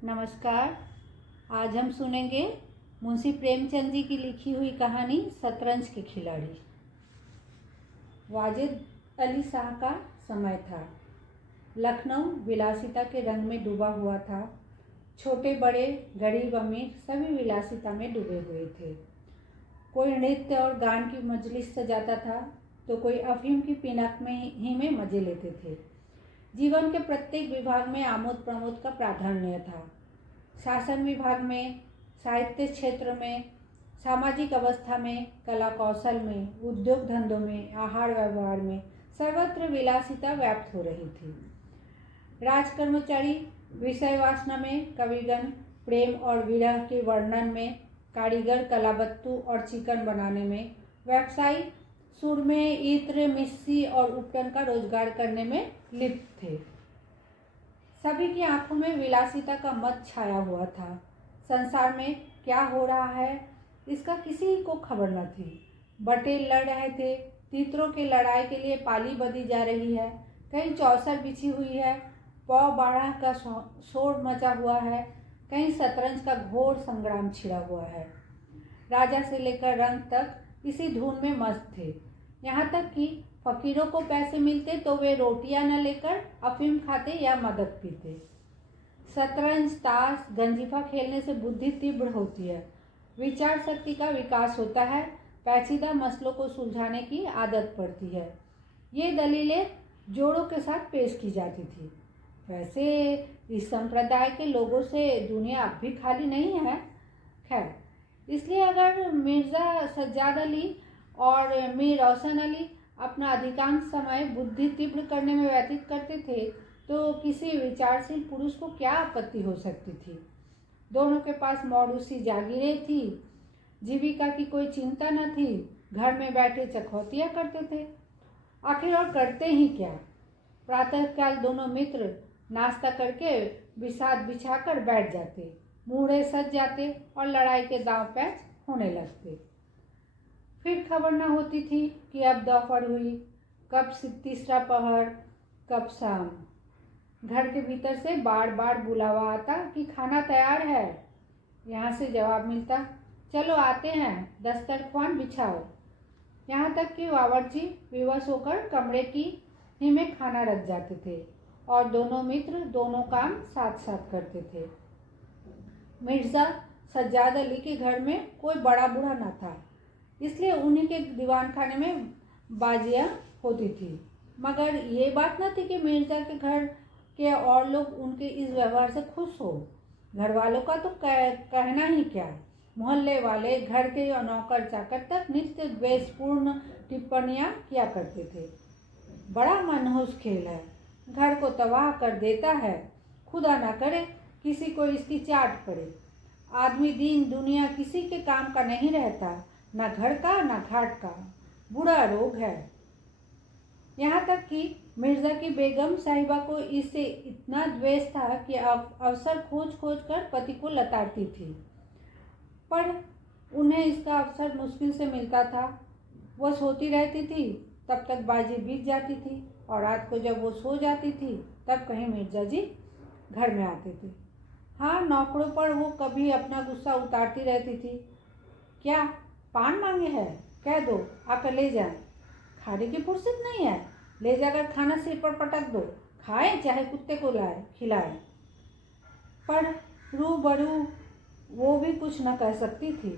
नमस्कार। आज हम सुनेंगे मुंशी प्रेमचंद जी की लिखी हुई कहानी शतरंज के खिलाड़ी। वाजिद अली शाह का समय था। लखनऊ विलासिता के रंग में डूबा हुआ था। छोटे बड़े, गरीब अमीर सभी विलासिता में डूबे हुए थे। कोई नृत्य और गान की मजलिस सजाता था तो कोई अफीम की पिनक में मजे लेते थे। जीवन के प्रत्येक विभाग में आमोद प्रमोद का प्राधान्य था। शासन विभाग में, साहित्य क्षेत्र में, सामाजिक अवस्था में, कला कौशल में, उद्योग धंधों में, आहार व्यवहार में सर्वत्र विलासिता व्याप्त हो रही थी। राजकर्मचारी विषय वासना में, कविगण प्रेम और विरह के वर्णन में, कारीगर कलाबत्तू और चिकन बनाने में, व्यवसायी सुरमे, इत्र, मिस्सी और उपटन का रोजगार करने में लिप्त थे। सभी की आंखों में विलासिता का मत छाया हुआ था। संसार में क्या हो रहा है इसका किसी को खबर न थी। बटेर लड़ रहे थे, तीतरों के लड़ाई के लिए पाली बधी जा रही है, कहीं चौसर बिछी हुई है, पौ बारह का शोर मचा हुआ है, कहीं शतरंज का घोर संग्राम छिड़ा हुआ है। राजा से लेकर रंग तक इसी धुन में मस्त थे। यहाँ तक कि फकीरों को पैसे मिलते तो वे रोटियां न लेकर अफीम खाते या मदक पीते। शतरंज, ताश, गंजीफा खेलने से बुद्धि तीव्र होती है, विचार शक्ति का विकास होता है, पेचीदा मसलों को सुलझाने की आदत पड़ती है। ये दलीलें जोड़ों के साथ पेश की जाती थी। वैसे इस संप्रदाय के लोगों से दुनिया अब भी खाली नहीं है। खैर, इसलिए अगर मिर्ज़ा सज्जाद अली और मीर रोशन अली अपना अधिकांश समय बुद्धि तीव्र करने में व्यतीत करते थे तो किसी विचारशील पुरुष को क्या आपत्ति हो सकती थी। दोनों के पास मौरूसी जागीरें थी, जीविका की कोई चिंता न थी, घर में बैठे चखौतियाँ करते थे। आखिर और करते ही क्या। प्रातःकाल दोनों मित्र नाश्ता करके बिसात बिछाकर बैठ जाते, मूढ़े सज जाते और लड़ाई के दांव पैच होने लगते। फिर खबर न होती थी कि अब दोपहर हुई, कब तीसरा पहर, कब शाम। घर के भीतर से बार बार बुलावा आता कि खाना तैयार है। यहाँ से जवाब मिलता, चलो आते हैं, दस्तरख्वान बिछाओ। यहाँ तक कि बावर्ची विवश होकर कमरे की ही में खाना रख जाते थे और दोनों मित्र दोनों काम साथ साथ करते थे। मिर्ज़ा सज्जाद अली के घर में कोई बड़ा बूढ़ा न था, इसलिए उन्हीं के दीवान खाने में बाजियाँ होती थी। मगर ये बात न थी कि मिर्ज़ा के घर के और लोग उनके इस व्यवहार से खुश हो। घर वालों का तो कहना ही क्या, मोहल्ले वाले, घर के नौकर चाकर तक नित्य द्वेषपूर्ण टिप्पणियाँ किया करते थे। बड़ा मनहूस खेल है, घर को तबाह कर देता है, खुदा ना करे किसी को इसकी चाट पड़े। आदमी दीन दुनिया किसी के काम का नहीं रहता, न घर का न घाट का, बुरा रोग है। यहाँ तक कि मिर्ज़ा की बेगम साहिबा को इससे इतना द्वेष था कि अवसर खोज खोज कर पति को लताड़ती थी, पर उन्हें इसका अवसर मुश्किल से मिलता था। वह सोती रहती थी, तब तक बाजी बीत जाती थी और रात को जब वो सो जाती थी तब कहीं मिर्ज़ा जी घर में आते थे। हाँ, नौकरों पर वो कभी अपना गुस्सा उतारती रहती थी। क्या पान मांगे है, कह दो, आकर ले जाए। खाने की फुर्सत नहीं है, ले जाकर खाना सिर पर पटक दो, खाएं चाहे कुत्ते को लाए खिलाए। पर रूबरू वो भी कुछ न कह सकती थी।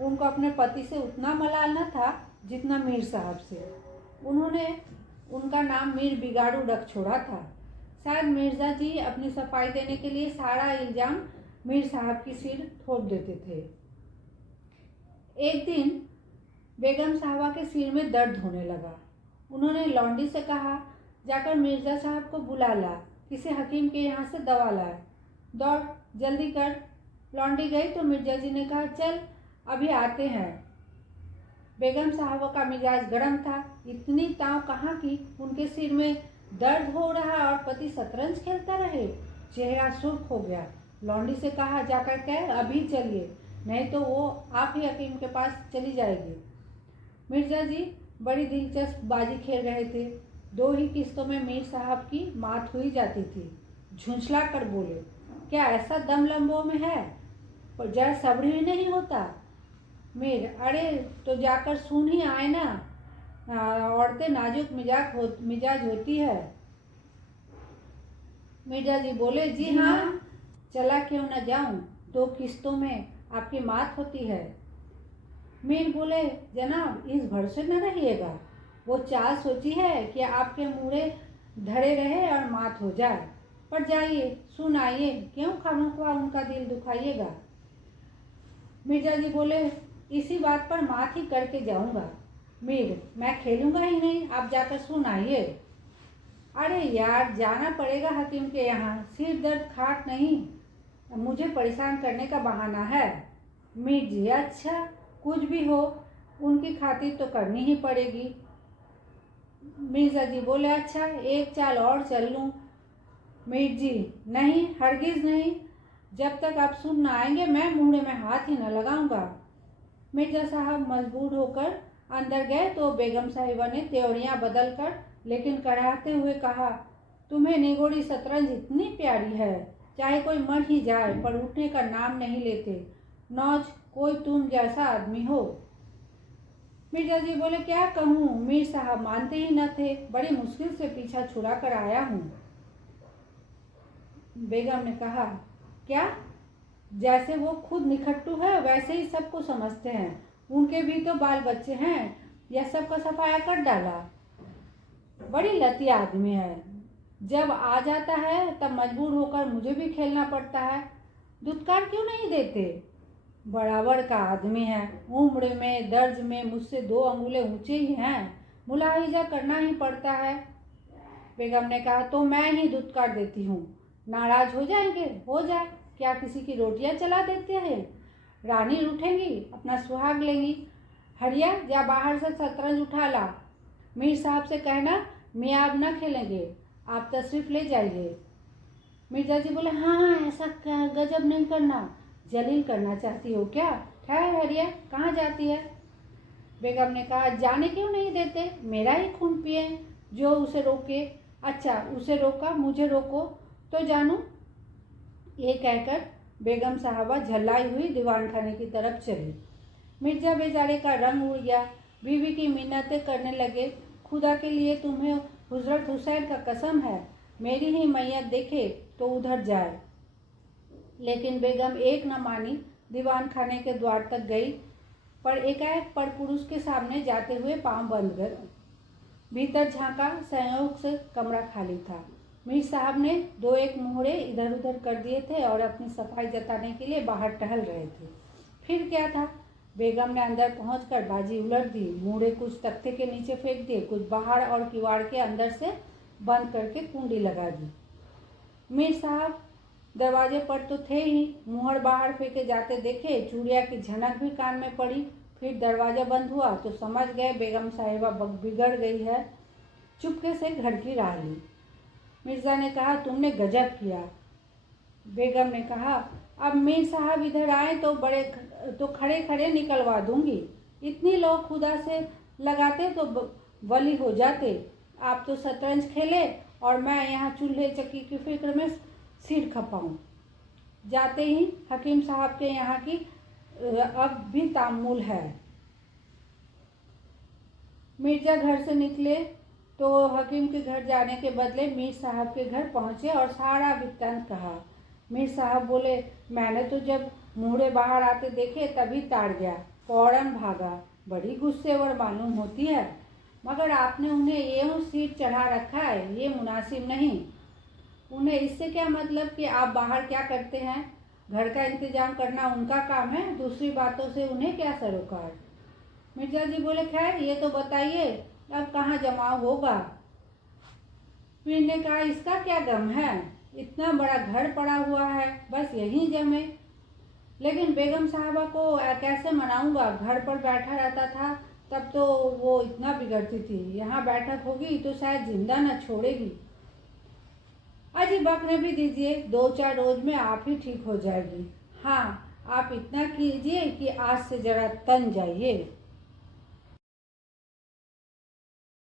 उनको अपने पति से उतना मलाल न था जितना मीर साहब से। उन्होंने उनका नाम मीर बिगाड़ू रख छोड़ा था। शायद मिर्ज़ा जी अपनी सफाई देने के लिए सारा इल्ज़ाम मीर साहब की सिर थोप देते थे। एक दिन बेगम साहबा के सिर में दर्द होने लगा। उन्होंने लौंडी से कहा, जाकर मिर्ज़ा साहब को बुला ला, किसी हकीम के यहाँ से दवा लाए। दौड़, जल्दी कर। लौंडी गई तो मिर्ज़ा जी ने कहा, चल अभी आते हैं। बेगम साहबा का मिजाज गर्म था। इतनी ताव कहाँ की उनके सिर में दर्द हो रहा और पति शतरंज खेलता रहे। चेहरा सुर्ख हो गया। लौंडी से कहा, जाकर कह अभी चलिए, नहीं तो वो आप ही हकीम के पास चली जाएगी। मिर्ज़ा जी बड़ी दिलचस्प बाजी खेल रहे थे। 2 ही किस्तों में मीर साहब की मात हुई जाती थी। झुंझला कर बोले, क्या ऐसा दम लंबों में है? और जरा सब्र भी नहीं होता? मीर, अरे तो जाकर सुन ही आए ना। औरतें नाजुक मिजाज होती है। मिर्जा जी बोले, जी हाँ, चला क्यों न जाऊं, 2 किस्तों में आपकी मात होती है। मीर बोले, जनाब इस भरोसे न रहिएगा, वो चाल सोची है कि आपके मूड़े धड़े रहे और मात हो जाए। पर जाइए, सुन आइए, क्यों खामखा उनका दिल दुखाइएगा। मिर्जा जी बोले, इसी बात पर मात ही करके जाऊंगा। मीर, मैं खेलूंगा ही नहीं, आप जाकर सुन आइए। अरे यार, जाना पड़ेगा हकीम के यहाँ, सिर दर्द खाट नहीं, मुझे परेशान करने का बहाना है। मीर जी, अच्छा कुछ भी हो, उनकी खातिर तो करनी ही पड़ेगी। मिर्जा जी बोले, अच्छा एक चाल और चल लूं। मीर जी, नहीं, हरगिज नहीं, जब तक आप सुन न आएंगे मैं मुंह में हाथ ही न लगाऊंगा। मिर्जा साहब मजबूर होकर अंदर गए तो बेगम साहिबा ने त्योरियां बदल कर लेकिन कराहते हुए कहा, तुम्हें निगोड़ी शतरंज इतनी प्यारी है, चाहे कोई मर ही जाए पर उठने का नाम नहीं लेते। नौज कोई तुम जैसा आदमी हो। मिर्जा जी बोले, क्या कहूँ, मीर साहब मानते ही न थे, बड़ी मुश्किल से पीछा छुड़ा कर आया हूँ। बेगम ने कहा, क्या? जैसे वो खुद निखट्टू है वैसे ही सबको समझते हैं, उनके भी तो बाल बच्चे हैं, यह सबका सफाया कर डाला। बड़ी लती आदमी है, जब आ जाता है तब मजबूर होकर मुझे भी खेलना पड़ता है। दुत्कार क्यों नहीं देते? बराबर का आदमी है, उम्र में दर्ज में मुझसे 2 अंगुले ऊंचे ही हैं, मुलाहिजा करना ही पड़ता है। बेगम ने कहा, तो मैं ही दुत्कार देती हूँ, नाराज हो जाएंगे, हो जाए, क्या किसी की रोटियां चला देते हैं। रानी उठेंगी, अपना सुहाग लेंगी। हरिया, जा बाहर से शतरंज उठा ला, मीर साहब से कहना मियाँ अब न खेलेंगे, आप तशरीफ ले जाइए। मिर्जा जी बोले, हाँ ऐसा गजब नहीं करना, जलील करना चाहती हो क्या? ठहर हरिया, कहाँ जाती है? बेगम ने कहा, जाने क्यों नहीं देते, मेरा ही खून पिए, जो उसे रोके। अच्छा, उसे रोका, मुझे रोको तो जानू। ये कहकर बेगम साहबा झल्लाई हुई दीवान खाने की तरफ चली। मिर्जा बेचारे का रंग उड़ गया, बीवी की मिन्नतें करने लगे, खुदा के लिए तुम्हें हुजरत हुसैन का कसम है, मेरी ही मैयत देखे तो उधर जाए। लेकिन बेगम एक न मानी, दीवान खाने के द्वार तक गई, पर एकाएक परपुरुष के सामने जाते हुए पांव बंद गए। भीतर झांका, संयोग से कमरा खाली था। मीर साहब ने 2-1 मोहरे इधर उधर कर दिए थे और अपनी सफाई जताने के लिए बाहर टहल रहे थे। फिर क्या था, बेगम ने अंदर पहुंचकर बाजी उलट दी, मोहरे कुछ तख्ते के नीचे फेंक दिए, कुछ बाहर और किवाड़ के अंदर से बंद करके कुंडी लगा दी। मीर साहब दरवाजे पर तो थे ही, मुहर बाहर फेंके जाते देखे, चूड़िया की झनक भी कान में पड़ी। फिर दरवाजा बंद हुआ तो समझ गए बेगम साहिबा बिगड़ गई है, चुपके से घर की राह ली। मिर्जा ने कहा, तुमने गजब किया। बेगम ने कहा, अब मीर साहब इधर आए तो खड़े खड़े निकलवा दूंगी, इतनी लोग खुदा से लगाते तो वली हो जाते। आप तो शतरंज खेले और मैं यहाँ चूल्हे चक्की की फिक्र में सिर खपाऊं। जाते ही हकीम साहब के यहाँ की अब भी तामुल है। मिर्जा घर से निकले तो हकीम के घर जाने के बदले मीर साहब के घर पहुंचे और सारा वृत्तांत कहा। मीर साहब बोले, मैंने तो जब मुहरे बाहर आते देखे तभी ताड़ गया, फौरन भागा, बड़ी गुस्सेवर मालूम होती है, मगर आपने उन्हें यूं सिर चढ़ा रखा है, ये मुनासिब नहीं। उन्हें इससे क्या मतलब कि आप बाहर क्या करते हैं, घर का इंतजाम करना उनका काम है, दूसरी बातों से उन्हें क्या सरोकार। मिर्जा जी बोले, खैर ये तो बताइए अब कहाँ जमाव होगा। मीर ने कहा, इसका क्या गम है, इतना बड़ा घर पड़ा हुआ है, बस यहीं जमे। लेकिन बेगम साहबा को कैसे मनाऊंगा, घर पर बैठा रहता था तब तो वो इतना बिगड़ती थी, यहाँ बैठक होगी तो शायद जिंदा न छोड़ेगी। अजी बकने भी दीजिए, 2-4 रोज में आप ही ठीक हो जाएगी। हाँ, आप इतना कीजिए कि आज से जरा तन जाइए।